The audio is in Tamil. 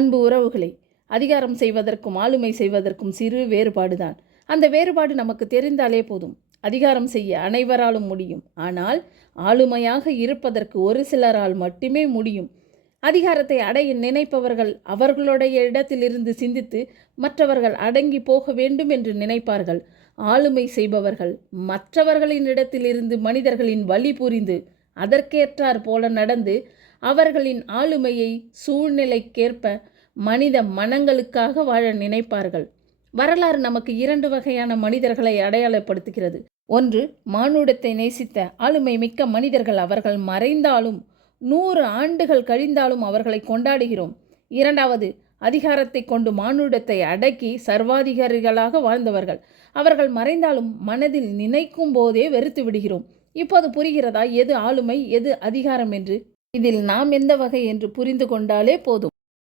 அன்பு உறவுகளை அதிகாரம் செய்வதற்கும் ஆளுமை செய்வதற்கும் சிறு வேறுபாடுதான். அந்த வேறுபாடு நமக்கு தெரிந்தாலே போதும். அதிகாரம் செய்ய அனைவராலும் முடியும். ஆனால் ஆளுமையாக இருப்பதற்கு ஒரு சிலரால் மட்டுமே முடியும். அதிகாரத்தை அடைய நினைப்பவர்கள் அவர்களுடைய இடத்திலிருந்து சிந்தித்து மற்றவர்கள் அடங்கி போக வேண்டும் என்று நினைப்பார்கள். ஆளுமை செய்பவர்கள் மற்றவர்களின் இடத்திலிருந்து மனிதர்களின் வழி புரிந்து அதற்கேற்றார் போல நடந்து அவர்களின் ஆளுமையை சூழ்நிலைக்கேற்ப மனித மனங்களுக்காக வாழ நினைப்பார்கள். வரலாறு நமக்கு இரண்டு வகையான மனிதர்களை அடையாளப்படுத்துகிறது. ஒன்று மானுடத்தை நேசித்த ஆளுமை மிக்க மனிதர்கள் அவர்கள் மறைந்தாலும் நூறு ஆண்டுகள் கழிந்தாலும் அவர்களை கொண்டாடுகிறோம். இரண்டாவது அதிகாரத்தை கொண்டு மானுடத்தை அடக்கி சர்வாதிகாரிகளாக வாழ்ந்தவர்கள். அவர்கள் மறைந்தாலும் மனதில் நினைக்கும் போதே வெறுத்து விடுகிறோம். இப்போது புரிகிறதா எது ஆளுமை எது அதிகாரம் என்று? இதில் நாம் எந்த வகை என்று புரிந்து கொண்டாலே போதும்.